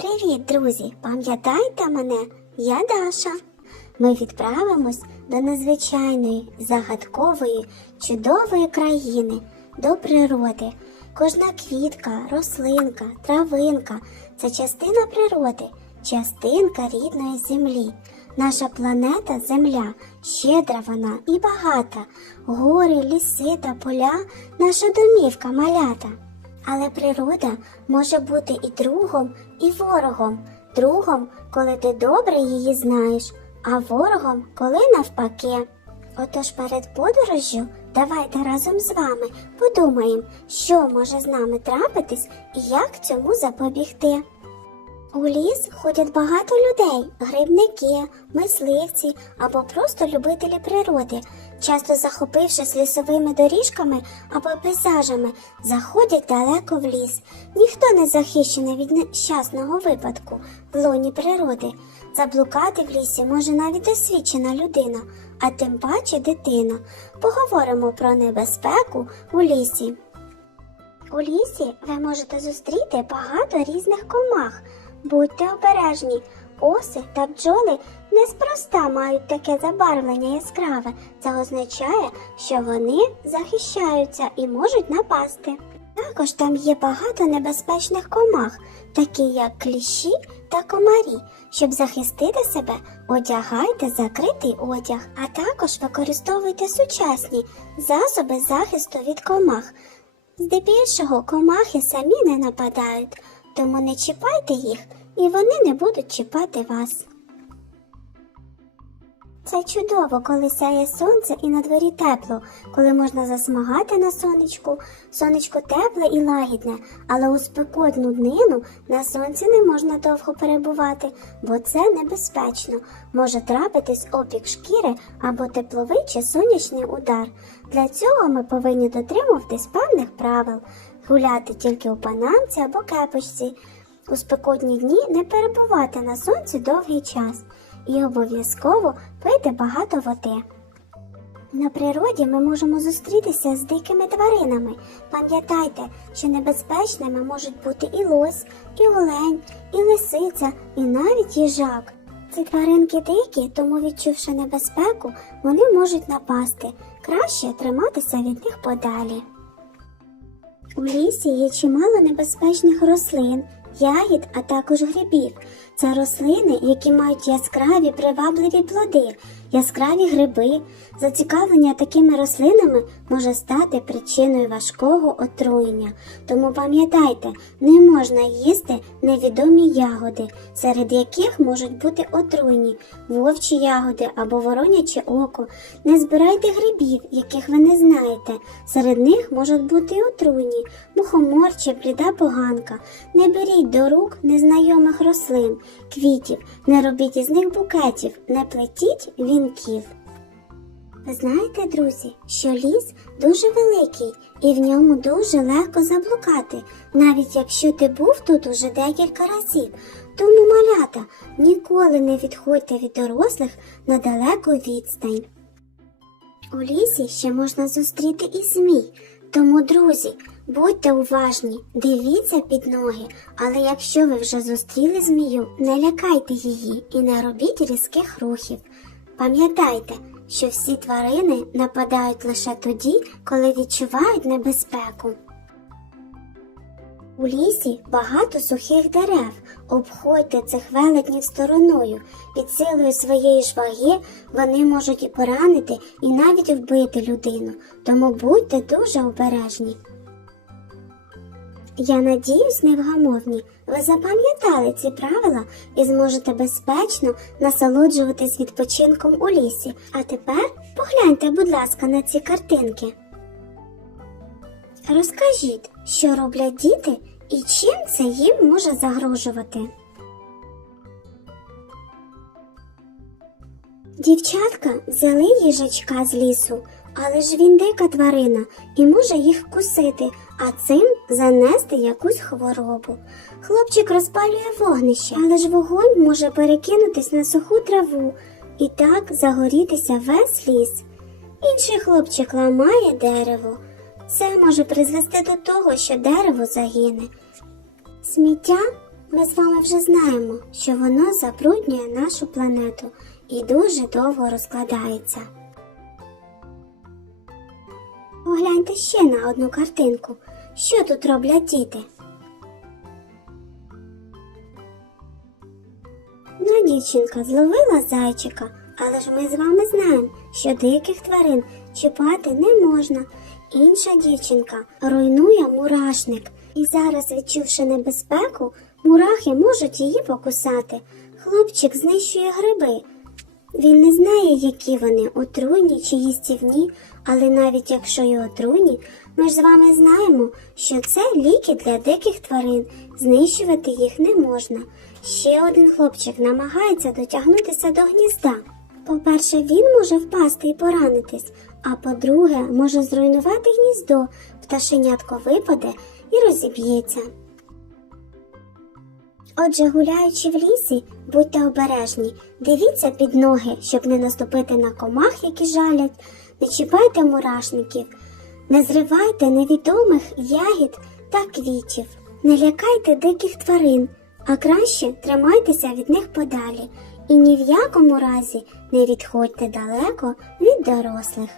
Привіт, друзі! Пам'ятаєте мене? Я Даша. Ми відправимось до незвичайної, загадкової, чудової країни, до природи. Кожна квітка, рослинка, травинка це частина природи, частинка рідної землі. Наша планета Земля щедра вона і багата. Гори, ліси та поля наша домівка малята. Але природа може бути і другом, і ворогом. Другом, коли ти добре її знаєш, а ворогом, коли навпаки. Отож перед подорожжю давайте разом з вами подумаємо, що може з нами трапитись і як цьому запобігти. У ліс ходять багато людей, грибники, мисливці або просто любителі природи, часто захопившись лісовими доріжками або пейзажами, заходять далеко в ліс. Ніхто не захищений від нещасного випадку в лоні природи. Заблукати в лісі може навіть досвідчена людина, а тим паче дитина. Поговоримо про небезпеку у лісі. У лісі ви можете зустріти багато різних комах. Будьте обережні. Оси та бджоли неспроста мають таке забарвлення яскраве. Це означає, що вони захищаються і можуть напасти. Також там є багато небезпечних комах, такі як кліщі та комарі. Щоб захистити себе, одягайте закритий одяг, а також використовуйте сучасні засоби захисту від комах. Здебільшого комахи самі не нападають, тому не чіпайте їх, і вони не будуть чіпати вас. Це чудово, коли сяє сонце і на дворі тепло, коли можна засмагати на сонечку. Сонечко тепле і лагідне, але у спекотну днину на сонці не можна довго перебувати, бо це небезпечно. Може трапитись опік шкіри або тепловий чи сонячний удар. Для цього ми повинні дотримуватись певних правил, гуляти тільки у панамці або кепочці. У спекотні дні не перебувати на сонці довгий час і обов'язково пийте багато води. На природі ми можемо зустрітися з дикими тваринами. Пам'ятайте, що небезпечними можуть бути і лось, і олень, і лисиця, і навіть їжак. Ці тваринки дикі, тому відчувши небезпеку, вони можуть напасти. Краще триматися від них подалі. У лісі є чимало небезпечних рослин, ягід, а також грибів. Це рослини, які мають яскраві привабливі плоди, яскраві гриби. Зацікавлення такими рослинами може стати причиною важкого отруєння. Тому пам'ятайте, не можна їсти невідомі ягоди, серед яких можуть бути отруйні, вовчі ягоди або вороняче око. Не збирайте грибів, яких ви не знаєте. Серед них можуть бути і отруйні, мухомор чи бліда поганка. Не беріть до рук незнайомих рослин, квітів, не робіть із них букетів, не плетіть вінків. Знаєте, друзі, що ліс дуже великий і в ньому дуже легко заблукати, навіть якщо ти був тут уже декілька разів. Тому, малята, ніколи не відходьте від дорослих на далеку відстань. У лісі ще можна зустріти і змій. Тому, друзі, будьте уважні, дивіться під ноги, але якщо ви вже зустріли змію, не лякайте її і не робіть різких рухів. Пам'ятайте, що всі тварини нападають лише тоді, коли відчувають небезпеку. У лісі багато сухих дерев. Обходьте цих велетнів стороною. Під силою своєї ж ваги вони можуть і поранити, і навіть вбити людину. Тому будьте дуже обережні. Я надіюсь, невгамовні, ви запам'ятали ці правила і зможете безпечно насолоджуватись відпочинком у лісі. А тепер погляньте, будь ласка, на ці картинки. Розкажіть, що роблять діти і чим це їм може загрожувати. Дівчатка взяли їжачка з лісу, але ж він дика тварина і може їх вкусити, а цим занести якусь хворобу. Хлопчик розпалює вогнище, але ж вогонь може перекинутись на суху траву і так загорітися весь ліс. Інший хлопчик ламає дерево. Це може призвести до того, що дерево загине. Сміття Ми з вами вже знаємо, що воно забруднює нашу планету і дуже довго розкладається. Погляньте ще на одну картинку. Що тут роблять діти? Ну, дівчинка зловила зайчика, але ж ми з вами знаємо, що диких тварин чіпати не можна. Інша дівчинка руйнує мурашник, і зараз, відчувши небезпеку, мурахи можуть її покусати. Хлопчик знищує гриби. Він не знає, які вони отруйні чи їстівні, але навіть якщо й отруйні, ми ж з вами знаємо, що це ліки для диких тварин, знищувати їх не можна. Ще один хлопчик намагається дотягнутися до гнізда. По-перше, він може впасти і поранитись, а по-друге, може зруйнувати гніздо, пташенятко випаде і розіб'ється. Отже, гуляючи в лісі, будьте обережні, дивіться під ноги, щоб не наступити на комах, які жалять, не чіпайте мурашників, не зривайте невідомих ягід та квітів, не лякайте диких тварин, а краще тримайтеся від них подалі. І ні в якому разі не відходьте далеко від дорослих.